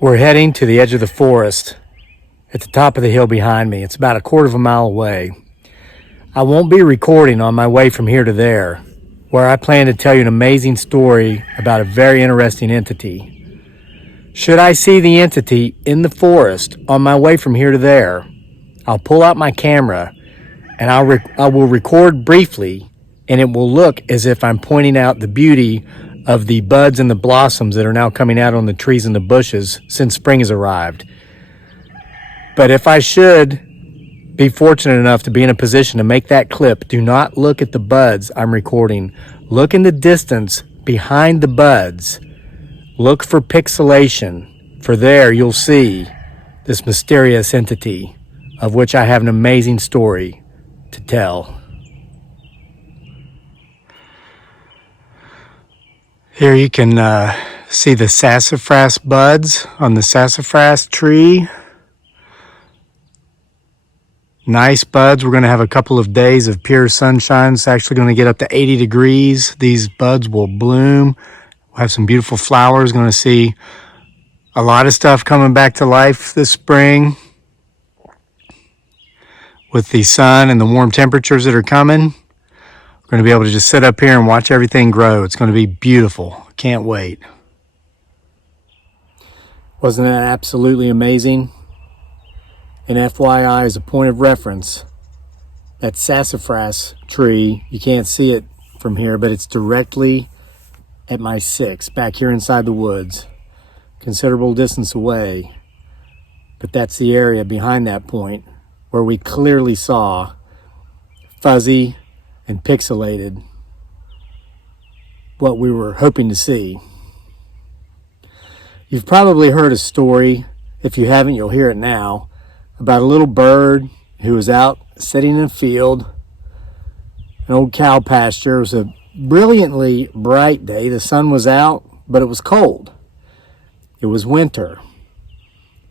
We're heading to the edge of the forest at the top of the hill behind me. It's about a quarter of a mile away. I won't be recording on my way from here to there, where I plan to tell you an amazing story about a very interesting entity. Should I see the entity in the forest on my way from here to there, I'll pull out my camera and I will record briefly, and it will look as if I'm pointing out the beauty of the buds and the blossoms that are now coming out on the trees and the bushes since spring has arrived. But if I should be fortunate enough to be in a position to make that clip, do not look at the buds I'm recording. Look in the distance behind the buds. Look for pixelation, for there you'll see this mysterious entity of which I have an amazing story to tell. Here you can see the sassafras buds on the sassafras tree. Nice buds. We're going to have a couple of days of pure sunshine. It's actually going to get up to 80 degrees. These buds will bloom. We'll have some beautiful flowers. Going to see a lot of stuff coming back to life this spring with the sun and the warm temperatures that are coming. We're going to be able to just sit up here and watch everything grow. It's going to be beautiful. Can't wait. Wasn't that absolutely amazing? And FYI, as a point of reference, that sassafras tree, you can't see it from here, but it's directly at my 6, back here inside the woods, considerable distance away. But that's the area behind that point where we clearly saw fuzzy and pixelated what we were hoping to see. You've probably heard a story. If you haven't, you'll hear it now, about a little bird who was out sitting in a field, an old cow pasture. It was a brilliantly bright day. The sun was out, but it was cold. It was winter.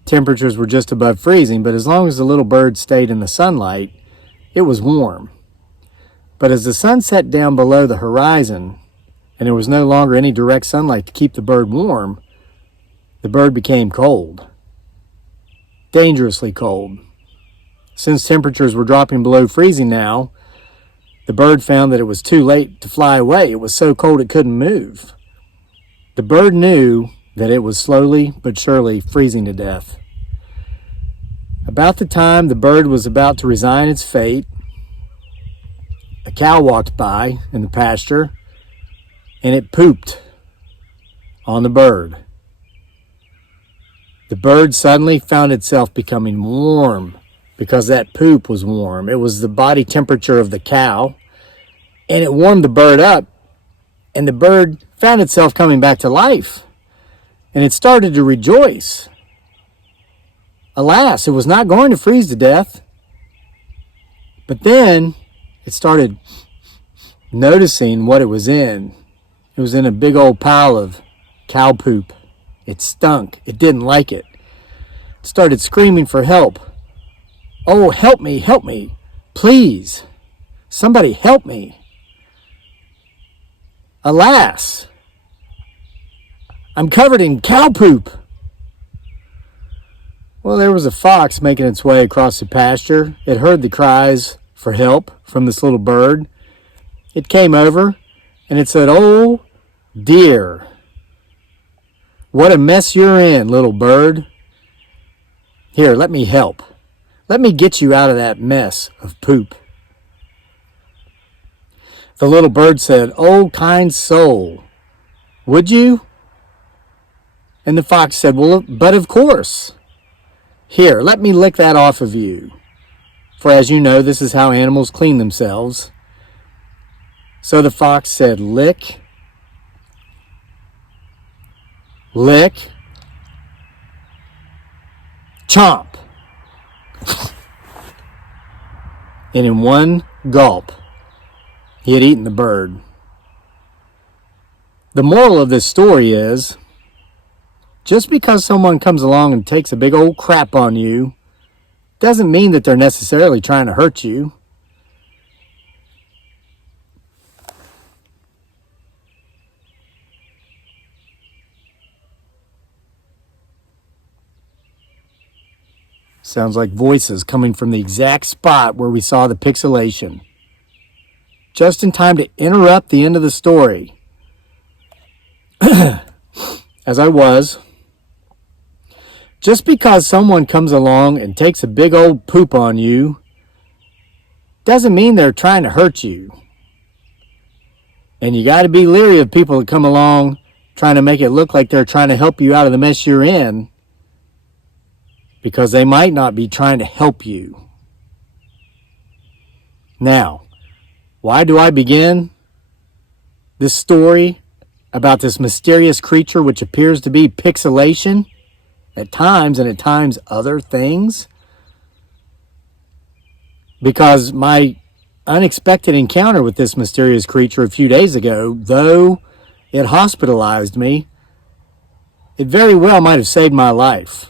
Temperatures were just above freezing, but as long as the little bird stayed in the sunlight, it was warm. But as the sun set down below the horizon, and there was no longer any direct sunlight to keep the bird warm, the bird became cold. Dangerously cold. Since temperatures were dropping below freezing now, the bird found that it was too late to fly away. It was so cold it couldn't move. The bird knew that it was slowly but surely freezing to death. About the time the bird was about to resign its fate, a cow walked by in the pasture, and it pooped on the bird. The bird suddenly found itself becoming warm because that poop was warm. It was the body temperature of the cow, and it warmed the bird up, and the bird found itself coming back to life, and it started to rejoice. Alas, it was not going to freeze to death, but then it started noticing what it was in. It was in a big old pile of cow poop. It stunk. It didn't like it. It started screaming for help. Oh, help me, please. Somebody help me. Alas, I'm covered in cow poop. Well, there was a fox making its way across the pasture. It heard the cries for help from this little bird. It came over and it said, "Oh dear, what a mess you're in, little bird. Here, let me help. Let me get you out of that mess of poop." The little bird said, "Oh, kind soul, would you?" And the fox said, "Well, but of course. Here, let me lick that off of you. For as you know, this is how animals clean themselves." So the fox said, "Lick, lick, chomp." And in one gulp, he had eaten the bird. The moral of this story is, just because someone comes along and takes a big old crap on you, doesn't mean that they're necessarily trying to hurt you. Sounds like voices coming from the exact spot where we saw the pixelation. Just in time to interrupt the end of the story. As I was, just because someone comes along and takes a big old poop on you doesn't mean they're trying to hurt you. And you got to be leery of people that come along trying to make it look like they're trying to help you out of the mess you're in, because they might not be trying to help you. Now, why do I begin this story about this mysterious creature which appears to be pixelation at times, and at times other things? Because my unexpected encounter with this mysterious creature a few days ago, though it hospitalized me, it very well might have saved my life.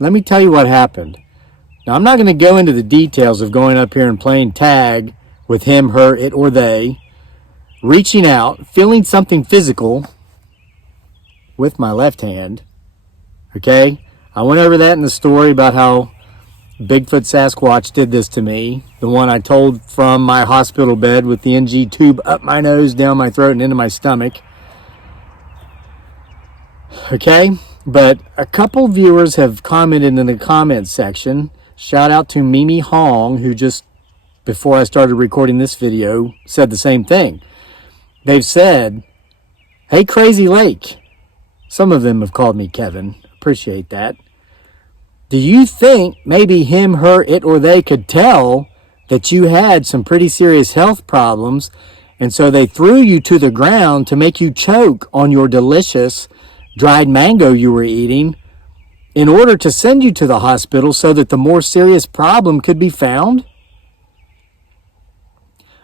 Let me tell you what happened. Now, I'm not going to go into the details of going up here and playing tag with him, her, it, or they, reaching out, feeling something physical with my left hand. Okay? I went over that in the story about how Bigfoot Sasquatch did this to me. The one I told from my hospital bed with the NG tube up my nose, down my throat, and into my stomach. Okay? But a couple viewers have commented in the comments section. Shout out to Mimi Hong, who just, before I started recording this video, said the same thing. They've said, "Hey, Crazy Lake." Some of them have called me Kevin. Appreciate that. Do you think maybe him, her, it, or they could tell that you had some pretty serious health problems, and so they threw you to the ground to make you choke on your delicious dried mango you were eating in order to send you to the hospital so that the more serious problem could be found?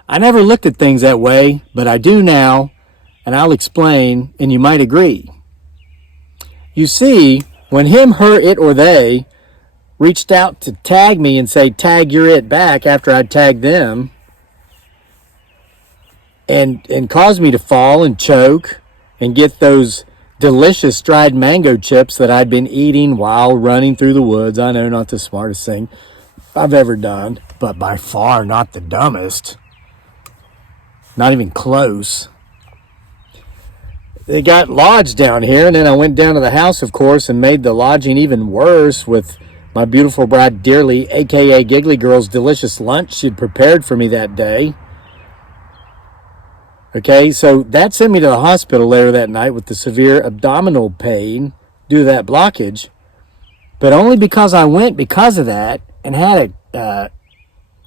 I never looked at things that way, but I do now, and I'll explain, and you might agree. You see, when him, her, it, or they reached out to tag me and say, "Tag your it back," after I'd tagged them, and caused me to fall and choke and get those delicious dried mango chips that I'd been eating while running through the woods. I know, not the smartest thing I've ever done, but by far not the dumbest. Not even close. They got lodged down here, and then I went down to the house, of course, and made the lodging even worse with my beautiful bride, Dearly, a.k.a. Giggly Girl's delicious lunch she'd prepared for me that day. Okay, so that sent me to the hospital later that night with the severe abdominal pain due to that blockage. But only because I went because of that and had a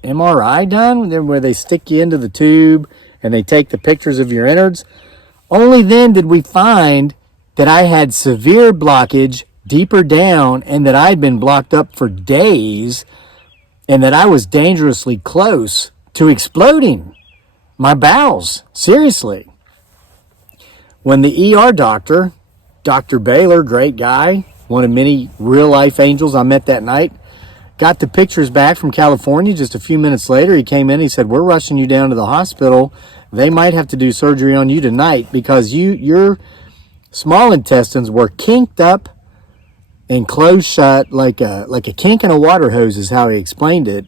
MRI done, where they stick you into the tube and they take the pictures of your innards. Only then did we find that I had severe blockage deeper down, and that I'd been blocked up for days, and that I was dangerously close to exploding my bowels. Seriously. When the ER doctor, Dr. Baylor, great guy, one of many real-life angels I met that night, got the pictures back from California just a few minutes later, he came in, he said, "We're rushing you down to the hospital. They might have to do surgery on you tonight because your small intestines were kinked up and closed shut like a kink in a water hose," is how he explained it.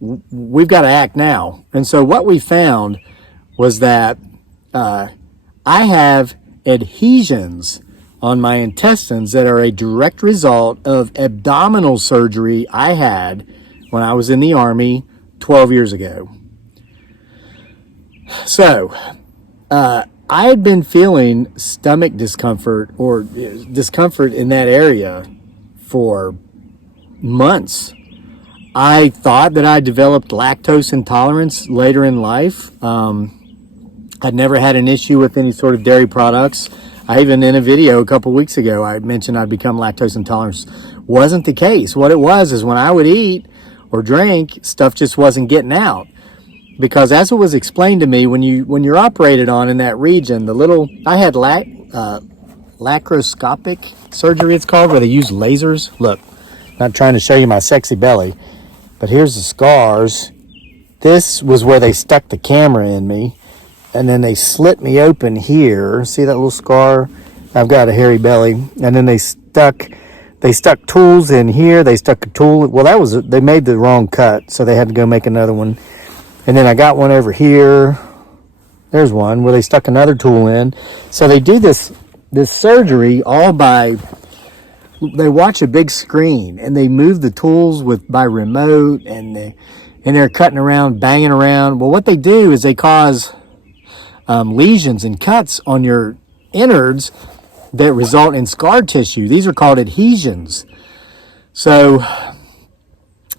We've got to act now. And so what we found was that I have adhesions on my intestines that are a direct result of abdominal surgery I had when I was in the Army 12 years ago. So, I had been feeling stomach discomfort or discomfort in that area for months. I thought that I developed lactose intolerance later in life. I'd never had an issue with any sort of dairy products. I even, in a video a couple weeks ago, I mentioned I'd become lactose intolerant. Wasn't the case. What it was is when I would eat or drink, stuff just wasn't getting out. Because as it was explained to me, when you're operated on in that region, I had laparoscopic surgery, it's called, where they use lasers. Look, not trying to show you my sexy belly, but here's the scars. This was where they stuck the camera in me, and then they slit me open here. See that little scar? I've got a hairy belly, and then they stuck they stuck tools in here. They stuck a tool. Well, they made the wrong cut, so they had to go make another one. And then I got one over here. There's one where they stuck another tool in. So they do this surgery all by, they watch a big screen and they move the tools by remote, and they're cutting around, banging around. Well, what they do is they cause lesions and cuts on your innards that result in scar tissue. These are called adhesions. So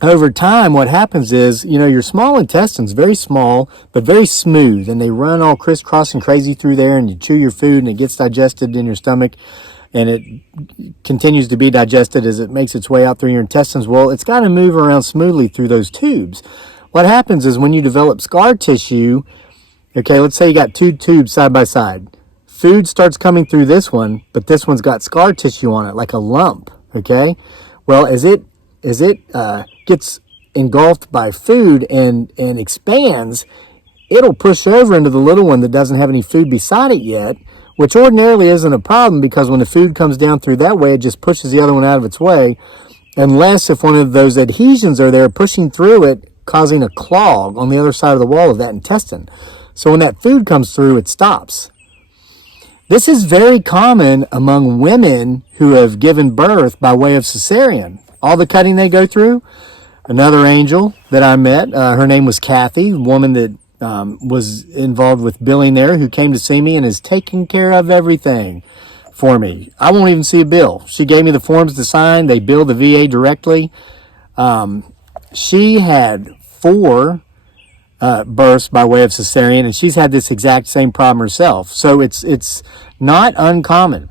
over time, what happens is, your small intestine's very small, but very smooth, and they run all crisscross and crazy through there, and you chew your food, and it gets digested in your stomach, and it continues to be digested as it makes its way out through your intestines. Well, it's got to move around smoothly through those tubes. What happens is when you develop scar tissue, okay, let's say you got two tubes side by side. Food starts coming through this one, but this one's got scar tissue on it, like a lump, okay? Well, as it gets engulfed by food and expands, it'll push over into the little one that doesn't have any food beside it yet, which ordinarily isn't a problem, because when the food comes down through that way, it just pushes the other one out of its way, unless if one of those adhesions are there pushing through it, causing a clog on the other side of the wall of that intestine. So when that food comes through, it stops. This is very common among women who have given birth by way of cesarean. All the cutting they go through. Another angel that I met, her name was Kathy, a woman that was involved with billing there, who came to see me and is taking care of everything for me. I won't even see a bill. She gave me the forms to sign. They bill the VA directly. She had 4 births by way of cesarean, and she's had this exact same problem herself. So it's not uncommon,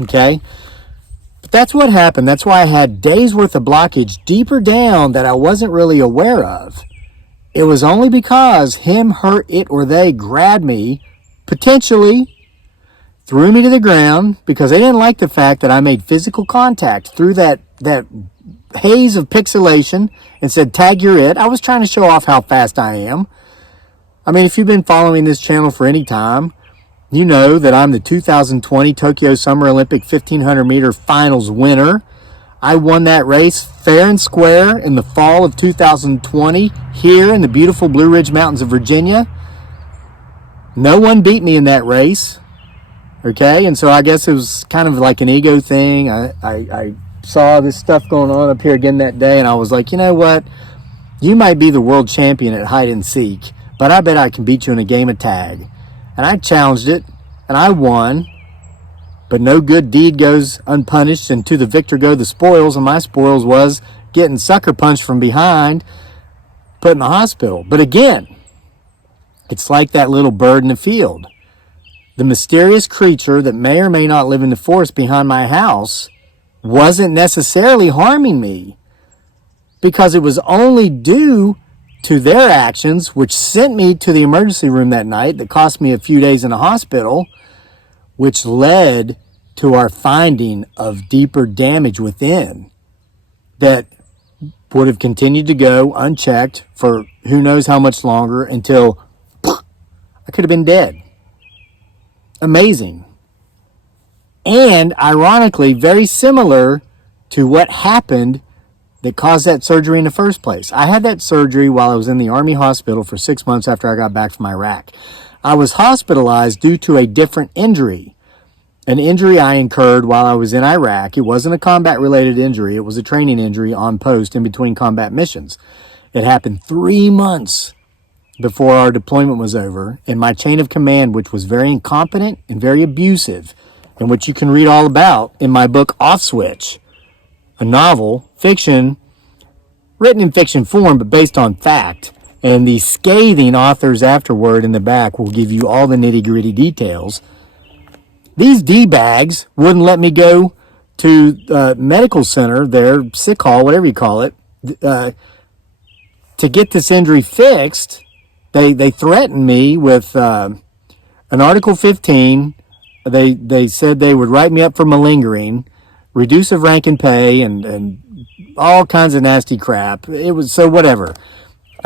okay? But that's what happened. That's why I had days worth of blockage deeper down that I wasn't really aware of. It was only because him, her, it, or they grabbed me, potentially threw me to the ground, because they didn't like the fact that I made physical contact through that haze of pixelation, and said, tag, you're it. I was trying to show off how fast I am. I mean, if you've been following this channel for any time, you know that I'm the 2020 Tokyo Summer Olympic 1500 meter finals winner. I won that race fair and square in the fall of 2020 here in the beautiful Blue Ridge Mountains of Virginia. No one beat me in that race. Okay, and so I guess it was kind of like an ego thing. I saw this stuff going on up here again that day, and I was like, you know what? You might be the world champion at hide and seek, but I bet I can beat you in a game of tag. And I challenged it, and I won. But no good deed goes unpunished, and to the victor go the spoils, and my spoils was getting sucker punched from behind, put in the hospital. But again, it's like that little bird in the field. The mysterious creature that may or may not live in the forest behind my house wasn't necessarily harming me, because it was only due to their actions, which sent me to the emergency room that night, that cost me a few days in the hospital, which led to our finding of deeper damage within that would have continued to go unchecked for who knows how much longer, until I could have been dead. Amazing. And ironically, very similar to what happened that caused that surgery in the first place. I had that surgery while I was in the Army hospital for 6 months after I got back from Iraq. I was hospitalized due to a different injury, an injury I incurred while I was in Iraq. It wasn't a combat-related injury. It was a training injury on post in between combat missions. It happened 3 months before our deployment was over, and my chain of command, which was very incompetent and very abusive, and which you can read all about in my book, Off Switch, a novel, fiction, written in fiction form, but based on fact. And the scathing authors afterward in the back will give you all the nitty-gritty details. These D-bags wouldn't let me go to medical center, their sick hall, whatever you call it, to get this injury fixed. They threatened me with an Article 15. They said they would write me up for malingering, reduce of rank and pay, and all kinds of nasty crap. It was so whatever.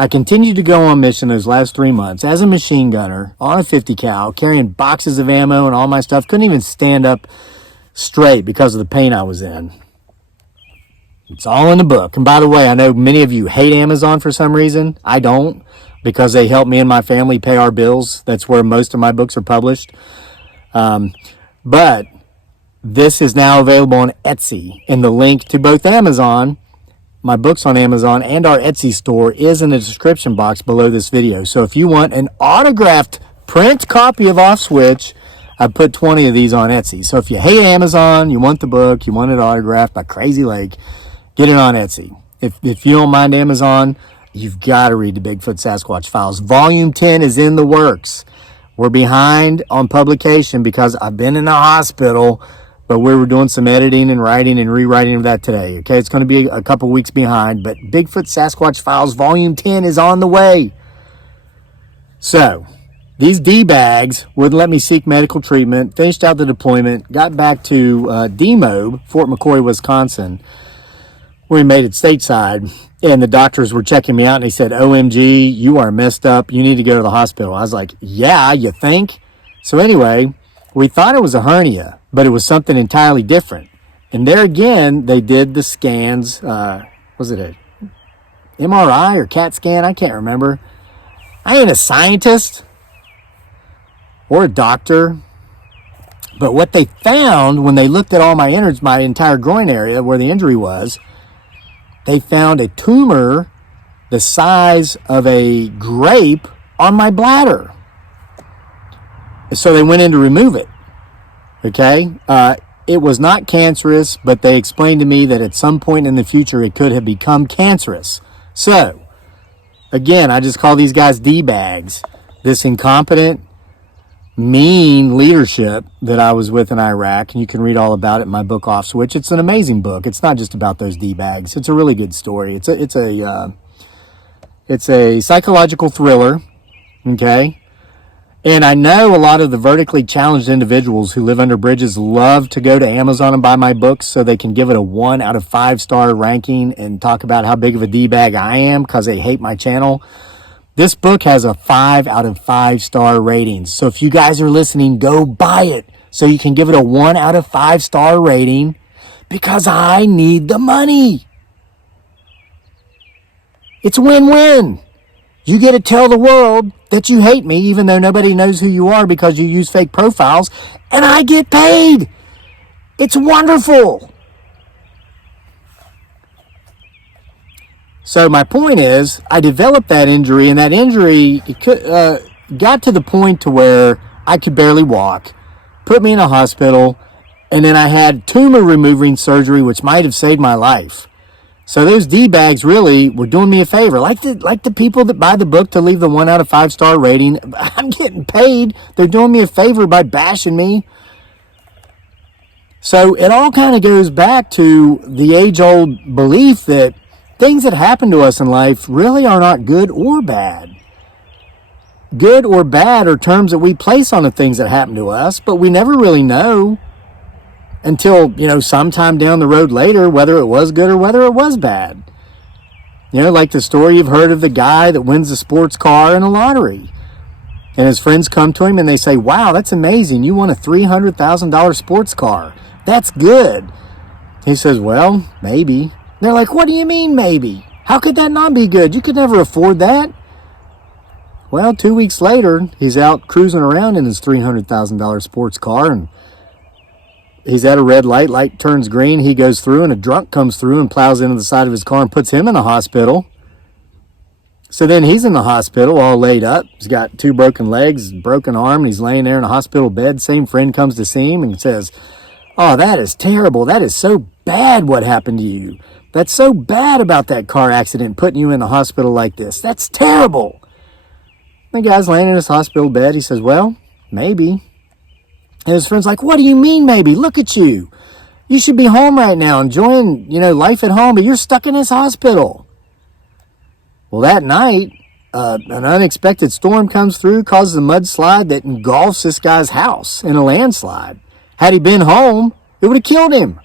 I continued to go on mission those last 3 months as a machine gunner on a 50 cal, carrying boxes of ammo and all my stuff. Couldn't even stand up straight because of the pain I was in. It's all in the book. And by the way, I know many of you hate Amazon for some reason. I don't, because they help me and my family pay our bills. That's where most of my books are published. But this is now available on Etsy. And the link to both Amazon, my books on Amazon, and our Etsy store is in the description box below this video. So if you want an autographed print copy of Off Switch, I put 20 of these on Etsy. So if you hate Amazon, you want the book, you want it autographed by Crazy Lake, get it on Etsy. If you don't mind Amazon, you've got to read the Bigfoot Sasquatch Files. Volume 10 is in the works. We're behind on publication because I've been in the hospital, but we were doing some editing and writing and rewriting of that today. Okay, it's going to be a couple weeks behind, but Bigfoot Sasquatch Files Volume 10 is on the way. So, these D-bags wouldn't let me seek medical treatment, finished out the deployment, got back to DMOB, Fort McCoy, Wisconsin. We made it stateside, and the doctors were checking me out, and they said, OMG, you are messed up. You need to go to the hospital. I was like, yeah, you think? So anyway, we thought it was a hernia, but it was something entirely different. And there again, they did the scans. Was it a MRI or CAT scan? I can't remember. I ain't a scientist or a doctor. But what they found when they looked at all my innards, my entire groin area where the injury was, they found a tumor the size of a grape on my bladder. So they went in to remove it. Okay? It was not cancerous, but they explained to me that at some point in the future it could have become cancerous. So, again, I just call these guys D-bags. This incompetent, mean leadership that I was with in Iraq, and you can read all about it in my book Off Switch. It's an amazing book. It's not just about those D-bags. It's a really good story. It's a psychological thriller, okay? And I know a lot of the vertically challenged individuals who live under bridges love to go to Amazon and buy my books so they can give it a 1 out of 5-star ranking and talk about how big of a D-bag I am because they hate my channel. This book has a 5 out of 5-star rating. So if you guys are listening, go buy it so you can give it a 1 out of 5-star rating because I need the money. It's a win-win. You get to tell the world that you hate me even though nobody knows who you are because you use fake profiles, and I get paid. It's wonderful. So my point is, I developed that injury, and that injury got to the point to where I could barely walk, put me in a hospital, and then I had tumor removing surgery, which might have saved my life. So those D-bags really were doing me a favor. Like the people that buy the book to leave the 1 out of 5-star rating, I'm getting paid. They're doing me a favor by bashing me. So it all kind of goes back to the age-old belief that things that happen to us in life really are not good or bad. Good or bad are terms that we place on the things that happen to us, but we never really know until, sometime down the road later, whether it was good or whether it was bad. Like the story you've heard of the guy that wins the sports car in a lottery. And his friends come to him and they say, wow, that's amazing. You won a $300,000 sports car. That's good. He says, well, maybe. They're like, what do you mean maybe? How could that not be good? You could never afford that. Well, 2 weeks later, he's out cruising around in his $300,000 sports car, and he's at a red light. Light turns green. He goes through, and a drunk comes through and plows into the side of his car and puts him in the hospital. So then he's in the hospital all laid up. He's got 2 broken legs, broken arm, and he's laying there in a hospital bed. Same friend comes to see him and says, oh, that is terrible. That is so bad what happened to you. That's so bad about that car accident putting you in the hospital like this. That's terrible. The guy's laying in his hospital bed. He says, well, maybe. And his friend's like, what do you mean maybe? Look at you. You should be home right now enjoying, life at home, but you're stuck in this hospital. Well, that night, an unexpected storm comes through, causes a mudslide that engulfs this guy's house in a landslide. Had he been home, it would have killed him.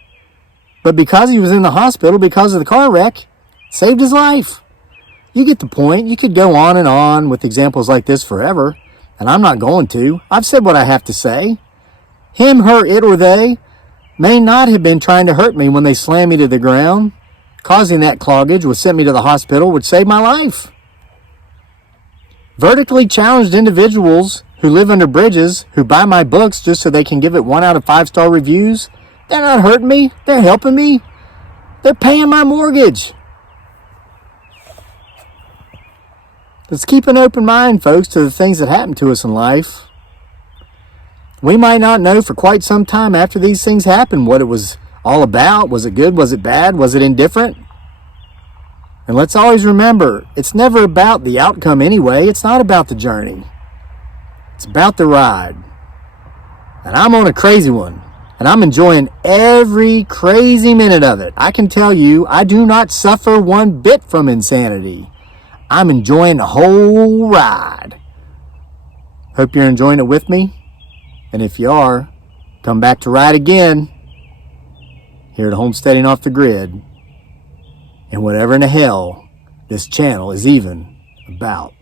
But because he was in the hospital, because of the car wreck, saved his life. You get the point. You could go on and on with examples like this forever, and I'm not going to. I've said what I have to say. Him, her, it, or they may not have been trying to hurt me when they slammed me to the ground. causing that cloggage, which sent me to the hospital, would save my life. Vertically challenged individuals who live under bridges, who buy my books just so they can give it 1 out of 5-star reviews, they're not hurting me. They're helping me. They're paying my mortgage. Let's keep an open mind, folks, to the things that happen to us in life. We might not know for quite some time after these things happen what it was all about. Was it good? Was it bad? Was it indifferent? And let's always remember, it's never about the outcome anyway. It's not about the journey. It's about the ride. And I'm on a crazy one. And I'm enjoying every crazy minute of it. I can tell you, I do not suffer one bit from insanity. I'm enjoying the whole ride. Hope you're enjoying it with me. And if you are, come back to ride again here at Homesteading Off the Grid. And whatever in the hell this channel is even about.